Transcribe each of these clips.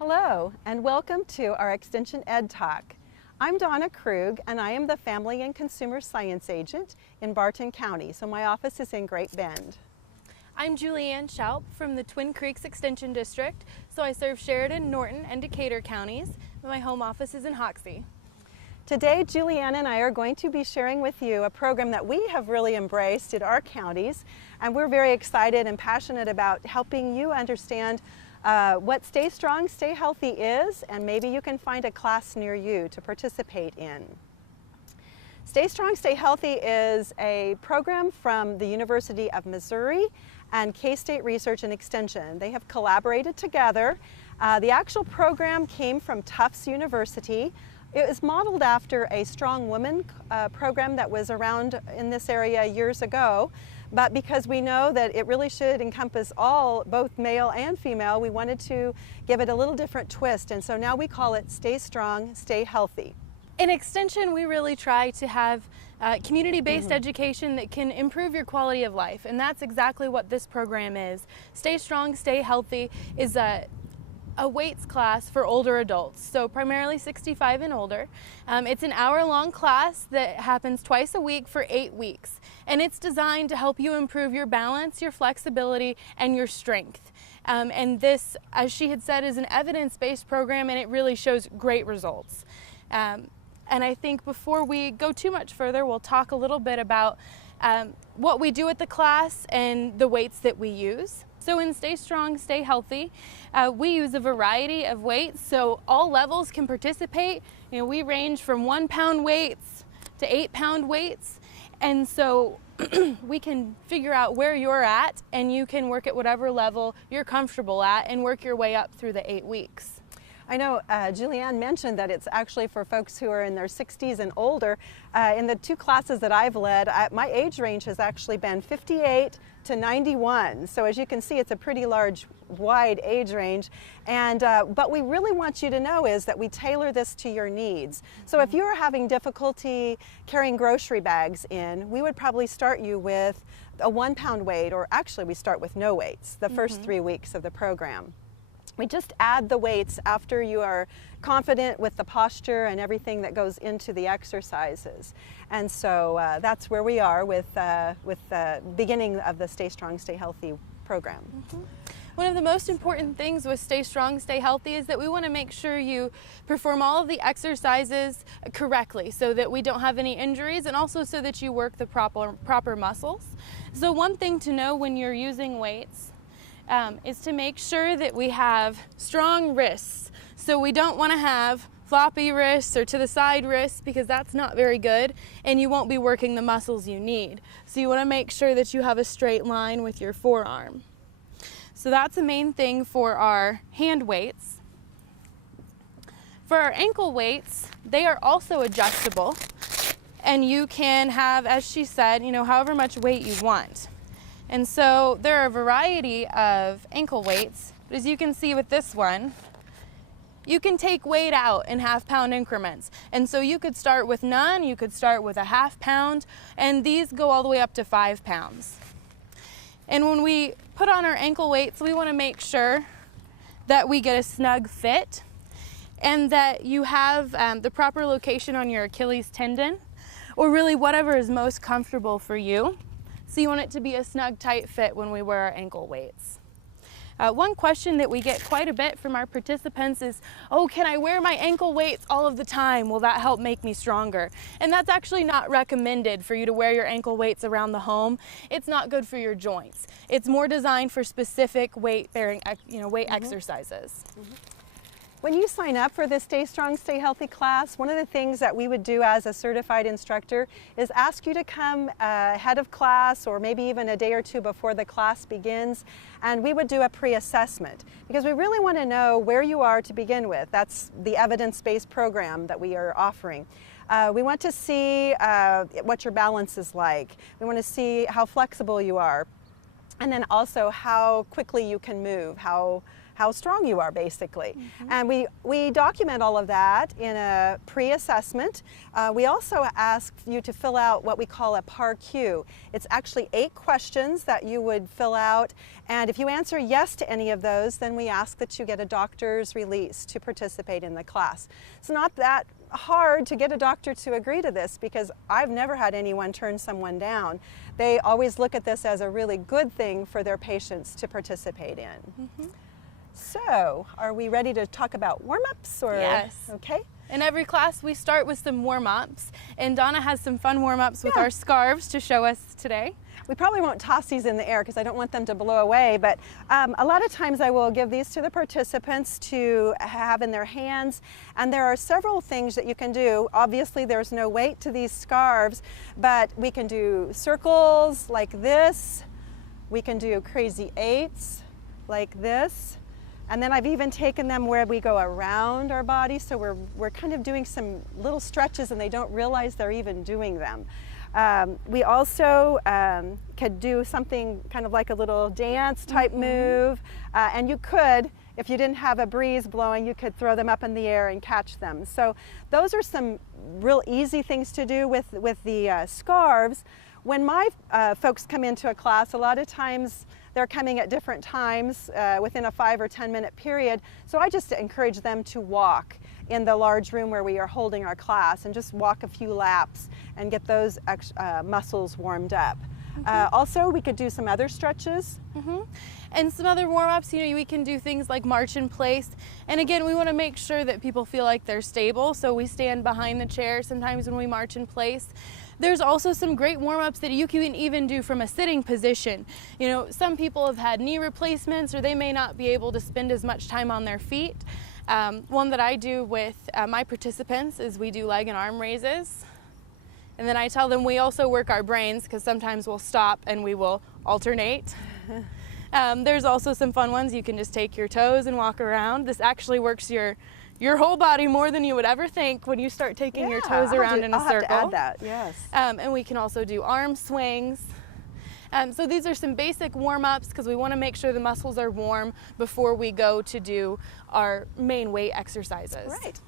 Hello, and welcome to our Extension Ed Talk. I'm Donna Krug, and I am the Family and Consumer Science Agent in Barton County, so my office is in Great Bend. I'm Julianne Shoup from the Twin Creeks Extension District, so I serve Sheridan, Norton, and Decatur counties, but my home office is in Hoxie. Today, Julianne and I are going to be sharing with you a program that we have really embraced in our counties, and we're very excited and passionate about helping you understand what Stay Strong, Stay Healthy is, and maybe you can find a class near you to participate in. Stay Strong, Stay Healthy is a program from the University of Missouri and K-State Research and Extension. They have collaborated together. The actual program came from Tufts University. It was modeled after a Strong Woman program that was around in this area years ago. But because we know that it really should encompass all, both male and female, we wanted to give it a little different twist. And so now we call it Stay Strong, Stay Healthy. In Extension, we really try to have community-based education that can improve your quality of life. And that's exactly what this program is. Stay Strong, Stay Healthy is a weights class for older adults, so primarily 65 and older. It's an hour-long class that happens twice a week for 8 weeks, and it's designed to help you improve your balance, your flexibility, and your strength. And this, as she had said, is an evidence-based program, and it really shows great results. And I think before we go too much further, we'll talk a little bit about what we do at the class and the weights that we use. So in Stay Strong, Stay Healthy, we use a variety of weights, so all levels can participate. You know, we range from 1 pound weights to 8 pound weights, and so we can figure out where you're at, and you can work at whatever level you're comfortable at and work your way up through the 8 weeks. I know Julianne mentioned that it's actually for folks who are in their 60s and older. In the 2 classes that I've led, my age range has actually been 58 to 91. So as you can see, it's a pretty large, wide age range. And but we really want you to know is that we tailor this to your needs. So if you're having difficulty carrying grocery bags in, we would probably start you with a 1 pound weight, or actually we start with no weights the first 3 weeks of the program. We just add the weights after you are confident with the posture and everything that goes into the exercises. And so that's where we are with the beginning of the Stay Strong, Stay Healthy program. One of the most important things with Stay Strong, Stay Healthy is that we want to make sure you perform all of the exercises correctly so that we don't have any injuries, and also so that you work the proper muscles. So one thing to know when you're using weights is to make sure that we have strong wrists. So we don't want to have floppy wrists or to the side wrists, because that's not very good and you won't be working the muscles you need. So you want to make sure that you have a straight line with your forearm. So that's the main thing for our hand weights. For our ankle weights, they are also adjustable, and you can have, as she said, you know, however much weight you want. And so there are a variety of ankle weights, but as you can see with this one, you can take weight out in 1/2 pound increments. And so you could start with none, you could start with a 1/2 pound, and these go all the way up to 5 pounds. And when we put on our ankle weights, we want to make sure that we get a snug fit and that you have the proper location on your Achilles tendon, or really whatever is most comfortable for you. So you want it to be a snug, tight fit when we wear our ankle weights. One question that we get quite a bit from our participants is, oh, can I wear my ankle weights all of the time? Will that help make me stronger? And that's actually not recommended for you to wear your ankle weights around the home. It's not good for your joints. It's more designed for specific weight-bearing, weight exercises. When you sign up for this Stay Strong, Stay Healthy class, one of the things that we would do as a certified instructor is ask you to come ahead of class, or maybe even a day or 2 before the class begins, and we would do a pre-assessment, because we really want to know where you are to begin with. That's the evidence-based program that we are offering. We want to see what your balance is like. We want to see how flexible you are, and then also how quickly you can move, how how strong you are, basically. And we document all of that in a pre-assessment. We also ask you to fill out what we call a PAR-Q. It's actually 8 questions that you would fill out, and if you answer yes to any of those, then we ask that you get a doctor's release to participate in the class. It's not that hard to get a doctor to agree to this, because I've never had anyone turn someone down. They always look at this as a really good thing for their patients to participate in. So, are we ready to talk about warm-ups? Or yes. Okay. In every class we start with some warm-ups, and Donna has some fun warm-ups with our scarves to show us today. We probably won't toss these in the air because I don't want them to blow away, but a lot of times I will give these to the participants to have in their hands, and there are several things that you can do. Obviously there's no weight to these scarves, but we can do circles like this, we can do crazy 8s like this, and then I've even taken them where we go around our body, so we're kind of doing some little stretches and they don't realize they're even doing them. We also could do something kind of like a little dance type move, and you could, if you didn't have a breeze blowing, you could throw them up in the air and catch them. So those are some real easy things to do with the scarves. When my folks come into a class, a lot of times they're coming at different times within a 5 or 10 minute period, so I just encourage them to walk in the large room where we are holding our class and just walk a few laps and get those muscles warmed up. Also, we could do some other stretches. And some other warm-ups, you know, we can do things like march in place. And again, we want to make sure that people feel like they're stable, so we stand behind the chair sometimes when we march in place. There's also some great warm-ups that you can even do from a sitting position. You know, some people have had knee replacements, or they may not be able to spend as much time on their feet. One that I do with my participants is we do leg and arm raises. And then I tell them we also work our brains, because sometimes we'll stop and we will alternate. There's also some fun ones. You can just take your toes and walk around. This actually works your whole body more than you would ever think when you start taking your toes around in a circle. I'll have to add that, yes. And we can also do arm swings. So these are some basic warm-ups because we want to make sure the muscles are warm before we go to do our main weight exercises. Right.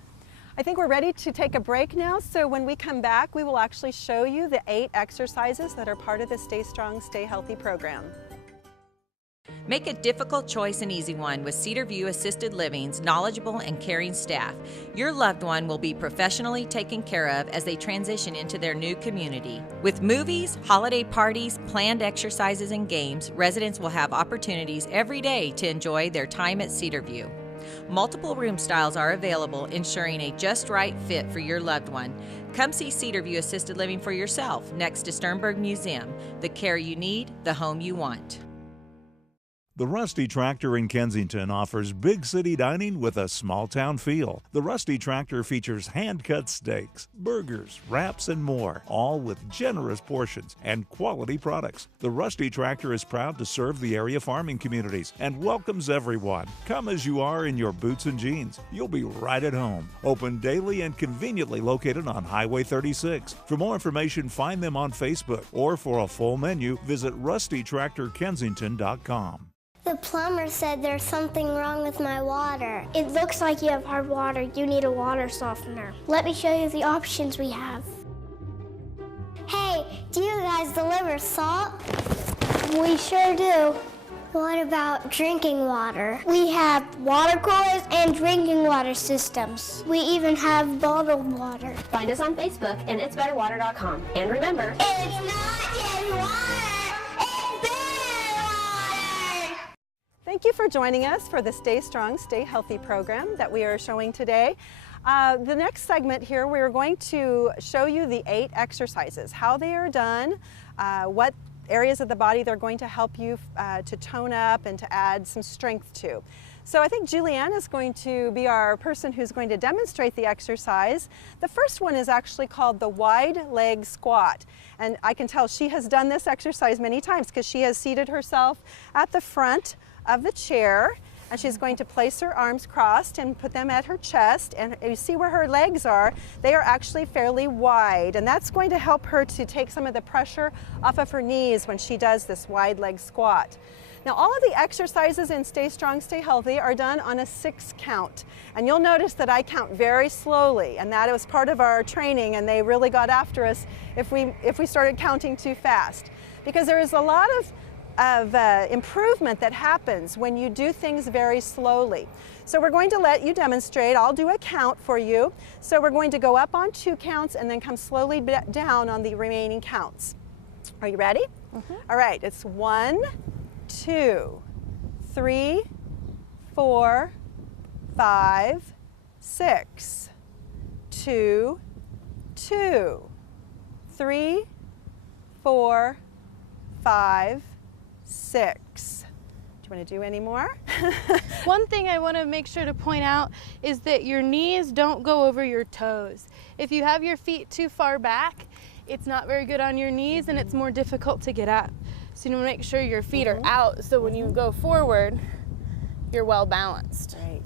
I think we're ready to take a break now, so when we come back we will actually show you the 8 exercises that are part of the Stay Strong, Stay Healthy program. Make a difficult choice an easy one with Cedar View Assisted Living's knowledgeable and caring staff. Your loved one will be professionally taken care of as they transition into their new community. With movies, holiday parties, planned exercises, and games, residents will have opportunities every day to enjoy their time at Cedar View. Multiple room styles are available, ensuring a just right fit for your loved one. Come see Cedar View Assisted Living for yourself next to Sternberg Museum. The care you need, the home you want. The Rusty Tractor in Kensington offers big city dining with a small town feel. The Rusty Tractor features hand-cut steaks, burgers, wraps, and more, all with generous portions and quality products. The Rusty Tractor is proud to serve the area farming communities and welcomes everyone. Come as you are in your boots and jeans. You'll be right at home. Open daily and conveniently located on Highway 36. For more information, find them on Facebook, or for a full menu, visit rustytractorkensington.com. The plumber said there's something wrong with my water. It looks like you have hard water. You need a water softener. Let me show you the options we have. Hey, do you guys deliver salt? We sure do. What about drinking water? We have water coolers and drinking water systems. We even have bottled water. Find us on Facebook and itsbetterwater.com. And remember, it's not just water, it's better water! Thank you for joining us for the Stay Strong, Stay Healthy program that we are showing today. The next segment here, we're going to show you the 8 exercises, how they are done, what areas of the body they're going to help you to tone up and to add some strength to. So I think Julianne is going to be our person who's going to demonstrate the exercise. The first one is actually called the wide leg squat. And I can tell she has done this exercise many times because she has seated herself at the front of the chair, And she's going to place her arms crossed and put them at her chest. And you see where her legs are, they are actually fairly wide. And that's going to help her to take some of the pressure off of her knees when she does this wide leg squat. Now, all of the exercises in Stay Strong, Stay Healthy are done on a 6 count. And you'll notice that I count very slowly, and that was part of our training, and they really got after us if we started counting too fast. Because there is a lot of improvement that happens when you do things very slowly. So we're going to let you demonstrate. I'll do a count for you. So we're going to go up on 2 counts and then come slowly down on the remaining counts. Are you ready? Mm-hmm. All right, it's 1, 2, 3, 4, 5, 6, 2, 2, 3, 4, 5, 6. Do you want to do any more? One thing I want to make sure to point out is that your knees don't go over your toes. If you have your feet too far back, it's not very good on your knees and it's more difficult to get up. So you want to make sure your feet are out so when you go forward, you're well balanced. Right.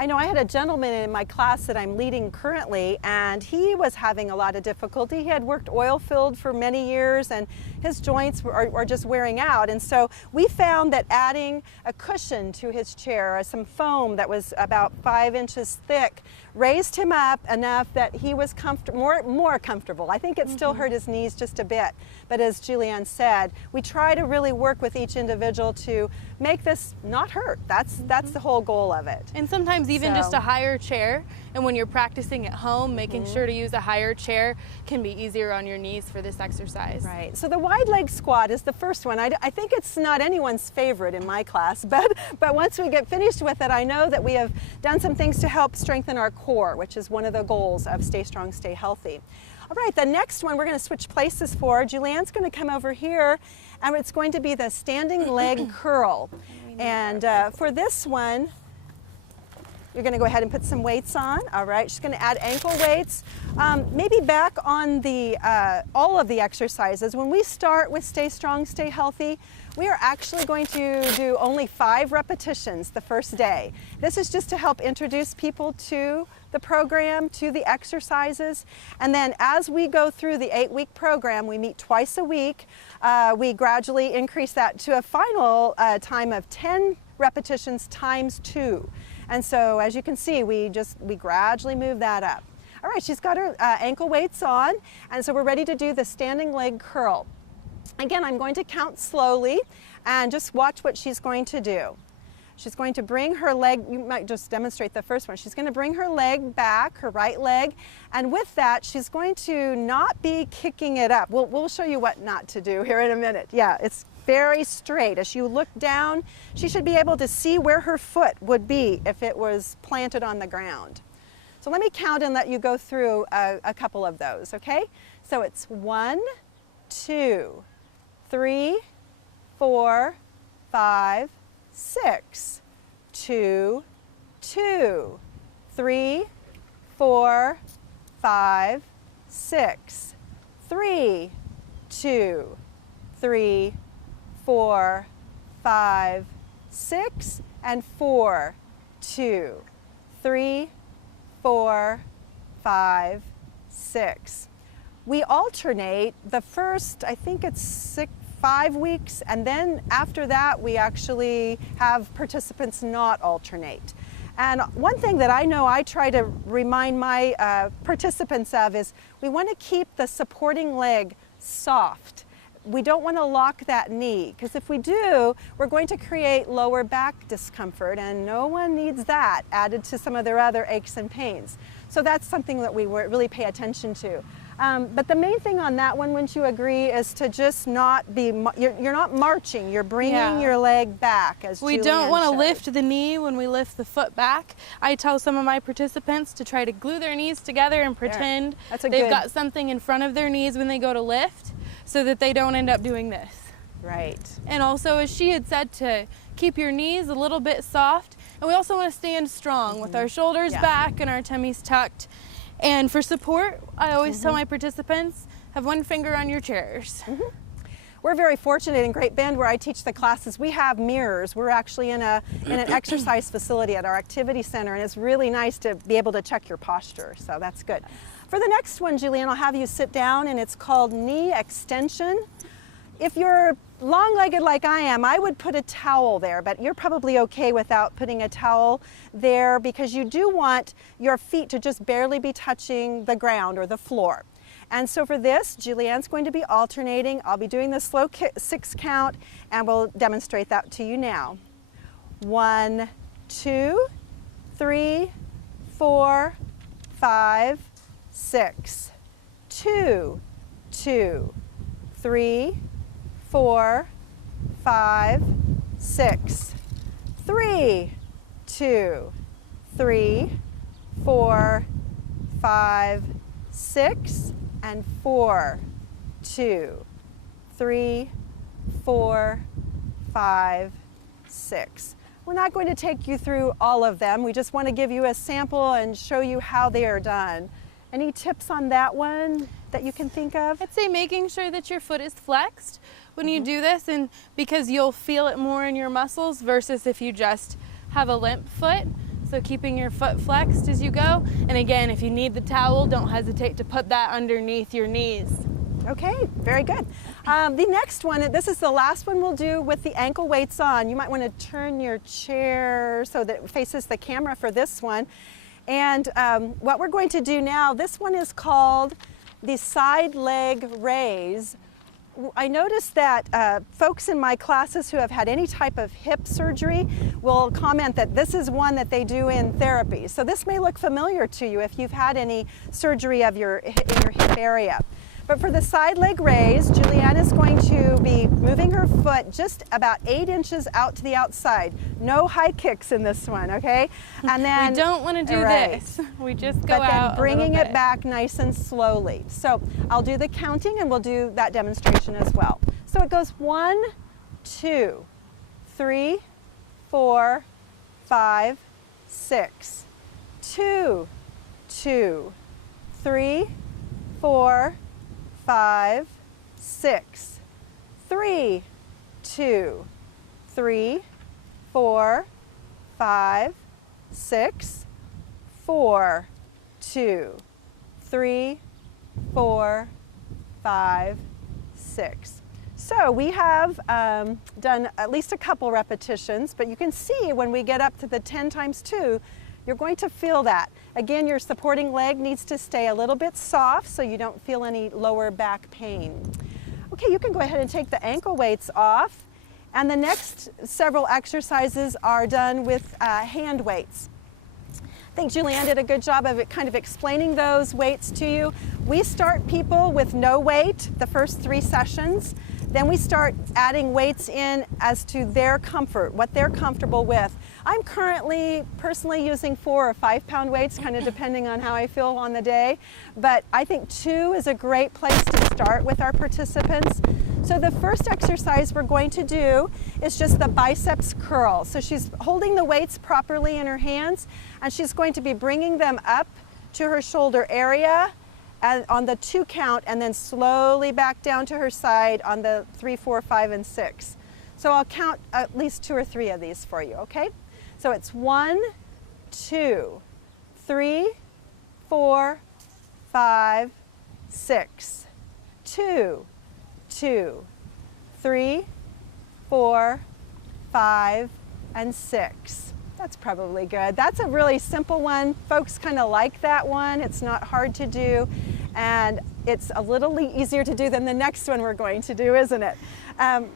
I know I had a gentleman in my class that I'm leading currently, and he was having a lot of difficulty. He had worked oil field for many years and his joints are just wearing out. And so we found that adding a cushion to his chair, some foam that was about 5 inches thick, raised him up enough that he was more comfortable. I think it still hurt his knees just a bit. But as Julianne said, we try to really work with each individual to make this not hurt. That's the whole goal of it. And sometimes even just a higher chair, and when you're practicing at home, making sure to use a higher chair can be easier on your knees for this exercise. Right. So the wide leg squat is the first one. I think it's not anyone's favorite in my class, but once we get finished with it, I know that we have done some things to help strengthen our core, which is one of the goals of Stay Strong, Stay Healthy. All right, the next one we're going to switch places for. Julianne's going to come over here, and it's going to be the standing leg curl. And for this one, you're going to go ahead and put some weights on. All right, she's going to add ankle weights. Maybe back on the all of the exercises. When we start with Stay Strong, Stay Healthy, we are actually going to do only 5 repetitions the first day. This is just to help introduce people to the program, to the exercises. And then as we go through the 8-week program, we meet twice a week. We gradually increase that to a final time of 10 repetitions times 2. And so as you can see, we gradually move that up. All right, she's got her ankle weights on, and so we're ready to do the standing leg curl. Again, I'm going to count slowly and just watch what she's going to do. She's going to bring her leg, you might just demonstrate the first one. She's going to bring her leg back, her right leg, and with that, she's going to not be kicking it up. We'll show you what not to do here in a minute. Yeah, it's very straight. As you look down, she should be able to see where her foot would be if it was planted on the ground. So let me count and let you go through a couple of those, okay? So it's 1, 2, 3, 4, 5, 6, 2, 2, 3, 4, 5, 6, 3, 2, 3, 4, 5, 6, and 4, 2, 3, 4, 5, 6. We alternate the first, I think it's 5 weeks, and then after that we actually have participants not alternate. And one thing that I know I try to remind my participants of is we want to keep the supporting leg soft. We don't want to lock that knee, because if we do, we're going to create lower back discomfort, and no one needs that added to some of their other aches and pains. So that's something that we really pay attention to. But the main thing on that one, wouldn't you agree, is to just not be, you're not marching, you're bringing your leg back, as we Julianne don't want to showed. lift the knee when we lift the foot back. I tell some of my participants to try to glue their knees together and pretend they've got something in front of their knees when they go to lift, so that they don't end up doing this. Right. And also, as she had said, to keep your knees a little bit soft. And we also want to stand strong with our shoulders back and our tummies tucked. And for support, I always tell my participants, have one finger on your chairs. We're very fortunate in Great Bend where I teach the classes. We have mirrors. We're actually in an exercise facility at our activity center, and it's really nice to be able to check your posture, so that's good. For the next one, Julianne, I'll have you sit down, and it's called knee extension. If you're long-legged like I am, I would put a towel there, but you're probably okay without putting a towel there because you do want your feet to just barely be touching the ground or the floor. And so for this, Julianne's going to be alternating. I'll be doing the slow 6 count, and we'll demonstrate that to you now. 1, 2, 3, 4, 5, 6. 2, 2, 3, 4, 5, 6. 3, 2, 3, 4, 5, 6, and 4, 2, 3, 4, 5, 6. We're not going to take you through all of them. We just want to give you a sample and show you how they are done. Any tips on that one that you can think of? I'd say making sure that your foot is flexed when you do this, and because you'll feel it more in your muscles versus if you just have a limp foot. So keeping your foot flexed as you go. And again, if you need the towel, don't hesitate to put that underneath your knees. Okay, very good. The next one, this is the last one we'll do with the ankle weights on. You might want to turn your chair so that it faces the camera for this one. And what we're going to do now, this one is called the side leg raise. I noticed that folks in my classes who have had any type of hip surgery will comment that this is one that they do in therapy. So this may look familiar to you if you've had any surgery of in your hip area. But for the side leg raise, Julianne is going to be moving her foot just about 8 inches out to the outside. No high kicks in this one, okay? And then we don't want to do this. We just go out. But then bringing it back nice and slowly. So I'll do the counting and we'll do that demonstration as well. So it goes 1, 2, 3, 4, 5, 6. 2, 2, 3, 4, 5, 6. 3, 2, 3, 4, 5, 6. 4, 2, 3, 4, 5, 6. So we have done at least a couple repetitions, but you can see when we get up to the 10 times 2, you're going to feel that. Again, your supporting leg needs to stay a little bit soft so you don't feel any lower back pain. Okay, you can go ahead and take the ankle weights off. And the next several exercises are done with hand weights. I think Julianne did a good job of kind of explaining those weights to you. We start people with no weight the first 3 sessions. Then we start adding weights in as to their comfort, what they're comfortable with. I'm currently personally using 4 or 5 pound weights, kind of depending on how I feel on the day. But I think 2 is a great place to start with our participants. So the first exercise we're going to do is just the biceps curl. So she's holding the weights properly in her hands, and she's going to be bringing them up to her shoulder area and on the 2 count, and then slowly back down to her side on the 3, 4, 5, and 6. So I'll count at least 2 or 3 of these for you, okay? So it's 1, 2, 3, 4, 5, 6. 2, 2, 3, 4, 5, and 6. That's probably good. That's a really simple one. Folks kind of like that one. It's not hard to do, and it's a little easier to do than the next one we're going to do, isn't it?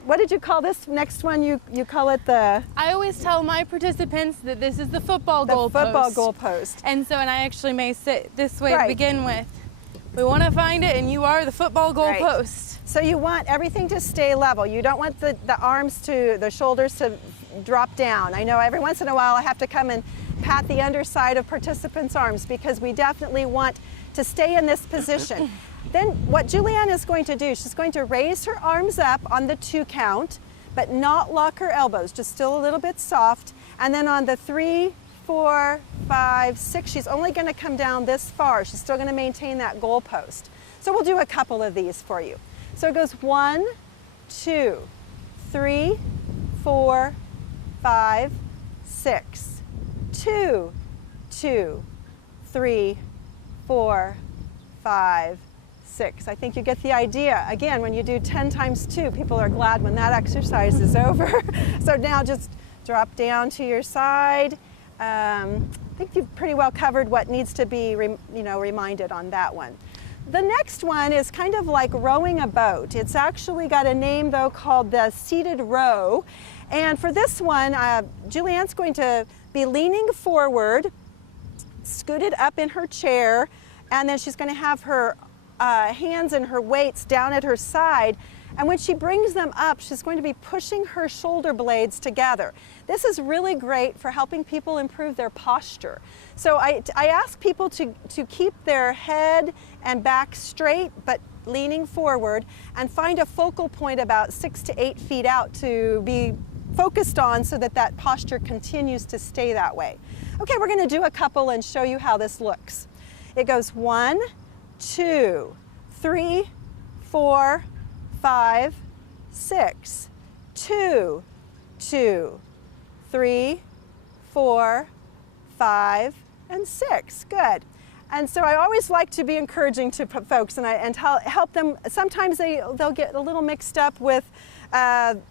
What did you call this next one? You call it the... I always tell my participants that this is the football goalpost. The football goalpost. And so, and I actually may sit this way Right. to begin with. We want to find it, and you are the football goalpost. Right. So you want everything to stay level. You don't want the arms to, the shoulders to drop down. I know every once in a while I have to come and pat the underside of participants' arms because we definitely want to stay in this position. Then what Julianne is going to do, she's going to raise her arms up on the 2 count, but not lock her elbows, just still a little bit soft. And then on the 3, 4, 5, 6, she's only going to come down this far. She's still going to maintain that goalpost. So we'll do a couple of these for you. So it goes 1, 2, 3, 4, 5, 6, 2, 2, 3, 4, 5, 6. I think you get the idea. Again, when you do 10 times 2, people are glad when that exercise is over. So now just drop down to your side. I think you've pretty well covered what needs to be reminded on that one. The next one is kind of like rowing a boat. It's actually got a name though called the seated row. And for this one, Julianne's going to be leaning forward, scooted up in her chair, and then she's going to have her hands and her weights down at her side. And when she brings them up, she's going to be pushing her shoulder blades together. This is really great for helping people improve their posture. So I ask people to keep their head and back straight, but leaning forward, and find a focal point about 6 to 8 feet out to be focused on so that that posture continues to stay that way. Okay, we're going to do a couple and show you how this looks. It goes 1, 2, 3, 4, 5, 6, 2, 2, 3, 4, 5, and 6. Good. And so I always like to be encouraging to folks and help them. Sometimes they'll get a little mixed up with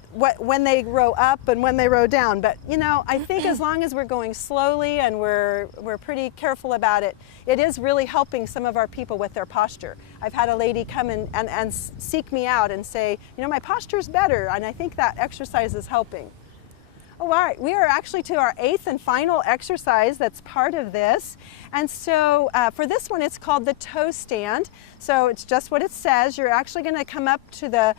when they row up and when they row down. But you know, I think as long as we're going slowly and we're pretty careful about it, it is really helping some of our people with their posture. I've had a lady come and seek me out and say, you know, my posture's better, and I think that exercise is helping. Oh, all right, we are actually to our 8th and final exercise that's part of this. And so for this one, it's called the toe stand. So it's just what it says. You're actually going to come up to the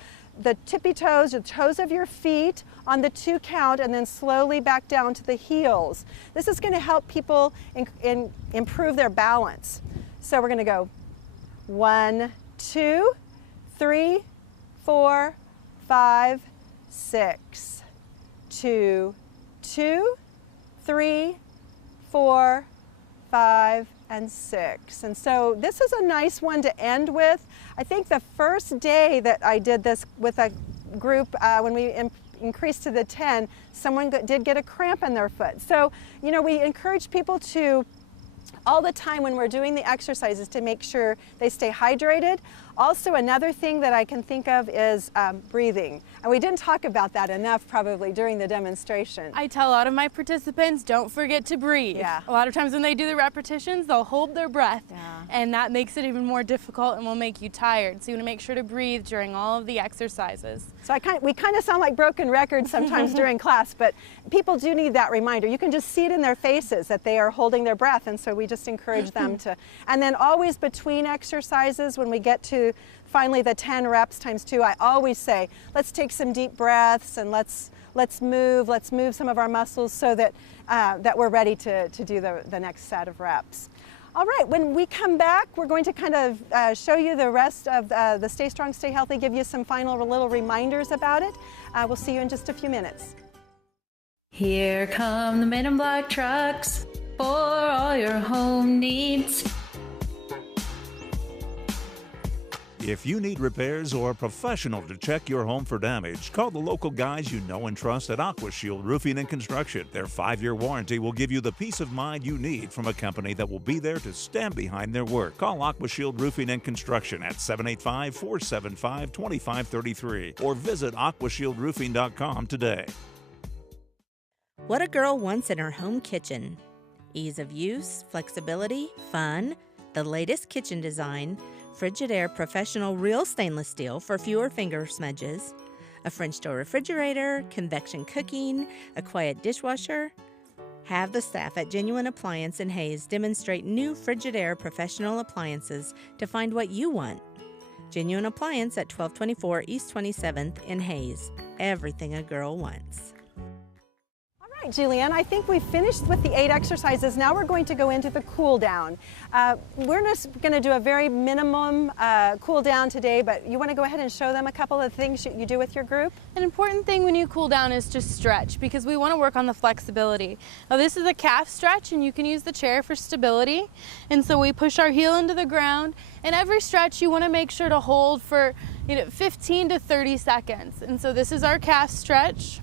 tippy toes, the toes of your feet on the 2 count, and then slowly back down to the heels. This is going to help people improve their balance. So we're going to go 1, 2, 3, 4, 5, 6. 2, 2, 3, 4, 5, and 6. And so this is a nice one to end with. I think the first day that I did this with a group, when we increased to the 10, someone did get a cramp in their foot. So, you know, we encourage people to, all the time when we're doing the exercises, to make sure they stay hydrated. Also, another thing that I can think of is breathing. And we didn't talk about that enough probably during the demonstration. I tell a lot of my participants, don't forget to breathe. Yeah. A lot of times when they do the repetitions, they'll hold their breath. Yeah. And that makes it even more difficult and will make you tired. So you want to make sure to breathe during all of the exercises. So we kind of sound like broken records sometimes during class, but people do need that reminder. You can just see it in their faces that they are holding their breath, and so we just encourage them to. And then always between exercises, when we get to finally the 10 reps times 2, I always say, let's take some deep breaths and let's move some of our muscles so that that we're ready to do the next set of reps. All right, when we come back, we're going to kind of show you the rest of the Stay Strong, Stay Healthy, give you some final little reminders about it. We'll see you in just a few minutes. Here come the Men in Black trucks for all your home needs. If you need repairs or a professional to check your home for damage, call the local guys you know and trust at AquaShield Roofing and Construction. Their 5-year warranty will give you the peace of mind you need from a company that will be there to stand behind their work. Call AquaShield Roofing and Construction at 785-475-2533 or visit aquashieldroofing.com today. What a girl wants in her home kitchen. Ease of use, flexibility, fun, the latest kitchen design, Frigidaire Professional Real Stainless Steel for fewer finger smudges, a French door refrigerator, convection cooking, a quiet dishwasher. Have the staff at Genuine Appliance in Hayes demonstrate new Frigidaire Professional appliances to find what you want. Genuine Appliance at 1224 East 27th in Hayes. Everything a girl wants. All right, Julianne, I think we've finished with the 8 exercises. Now we're going to go into the cool down. We're just going to do a very minimum cool down today, but you want to go ahead and show them a couple of things you do with your group? An important thing when you cool down is to stretch, because we want to work on the flexibility. Now this is a calf stretch, and you can use the chair for stability. And so we push our heel into the ground, and every stretch you want to make sure to hold for 15 to 30 seconds. And so this is our calf stretch.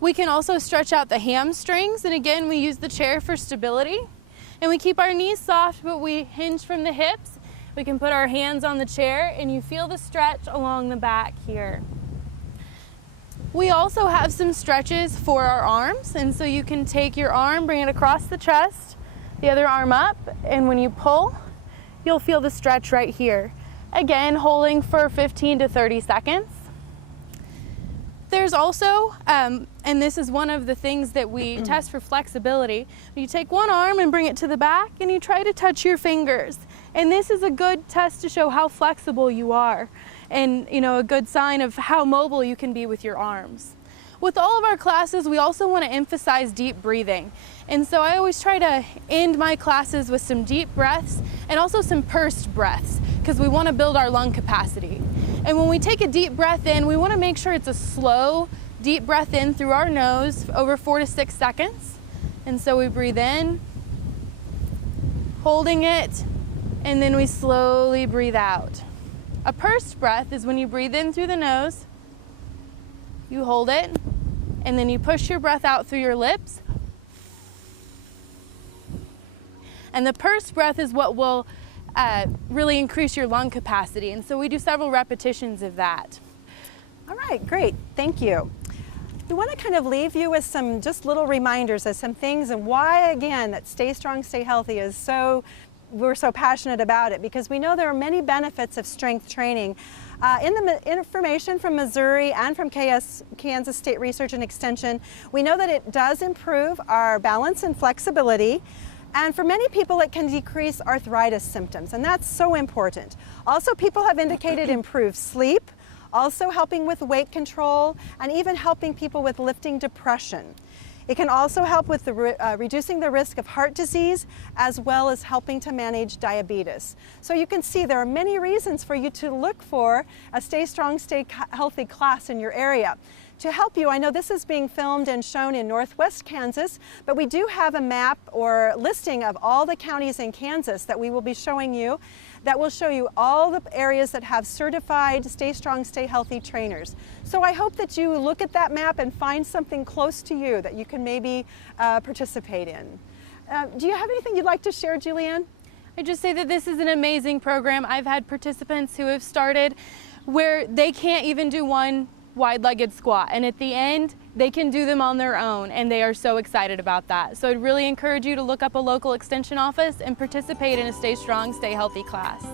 We can also stretch out the hamstrings, and again, we use the chair for stability. And we keep our knees soft, but we hinge from the hips. We can put our hands on the chair, and you feel the stretch along the back here. We also have some stretches for our arms, and so you can take your arm, bring it across the chest, the other arm up, and when you pull, you'll feel the stretch right here. Again, holding for 15 to 30 seconds. There's also, and this is one of the things that we test for flexibility, you take one arm and bring it to the back and you try to touch your fingers. And this is a good test to show how flexible you are and a good sign of how mobile you can be with your arms. With all of our classes, we also want to emphasize deep breathing. And so I always try to end my classes with some deep breaths and also some pursed breaths because we want to build our lung capacity. And when we take a deep breath in, we want to make sure it's a slow, deep breath in through our nose over 4 to 6 seconds. And so we breathe in, holding it, and then we slowly breathe out. A pursed breath is when you breathe in through the nose, you hold it, and then you push your breath out through your lips. And the pursed breath is what will really increase your lung capacity. And so we do several repetitions of that. All right, great, thank you. We want to kind of leave you with some just little reminders of some things and why, again, that Stay Strong, Stay Healthy is we're so passionate about it, because we know there are many benefits of strength training. In the information from Missouri and from Kansas State Research and Extension, we know that it does improve our balance and flexibility. And for many people, it can decrease arthritis symptoms, and that's so important. Also, people have indicated improved sleep, also helping with weight control, and even helping people with lifting depression. It can also help with reducing the risk of heart disease, as well as helping to manage diabetes. So you can see there are many reasons for you to look for a Stay Strong, Stay Healthy class in your area. To help you, I know this is being filmed and shown in Northwest Kansas, but we do have a map or listing of all the counties in Kansas that we will be showing you, that will show you all the areas that have certified Stay Strong, Stay Healthy trainers. So I hope that you look at that map and find something close to you that you can maybe participate in. Do you have anything you'd like to share, Julianne? I just say that this is an amazing program. I've had participants who have started where they can't even do one wide-legged squat, and at the end they can do them on their own, and they are so excited about that. So I'd really encourage you to look up a local extension office and participate in a Stay Strong, Stay Healthy class.